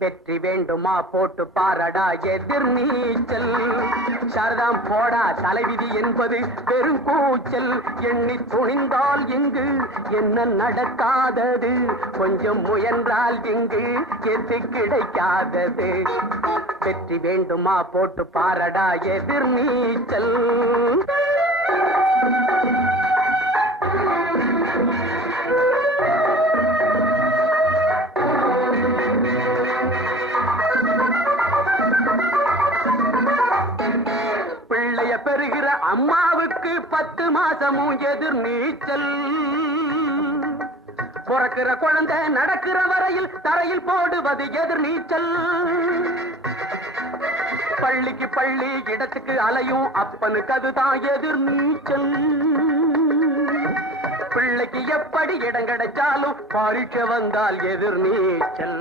வெற்றி வேண்டுமா போட்டு பாரடா எதிர் நீச்சல். சாரதாம் போடா தலைவிதி என்பது பெருங்கூச்சல். எண்ணி துணிந்தால் இங்கு என்ன நடக்காதது, கொஞ்சம் முயன்றால் இங்கு எது கிடைக்காதது. வெற்றி வேண்டுமா போட்டு பாரடா எதிர் நீச்சல். பிள்ளைய பெறுகிற அம்மாவுக்கு 10 மாசமும் எதிர் நீச்சல். பிறக்கிற குழந்தை நடக்கிற வரையில் தரையில் போடுவது எதிர் நீச்சல். பள்ளிக்கு பள்ளி இடத்துக்கு அலையும் அப்பனுக்கு அதுதான் எதிர் நீச்சல். பிள்ளைக்கு எப்படி இடம் கிடைச்சாலும் பரீட்சை வந்தால் எதிர் நீச்சல்.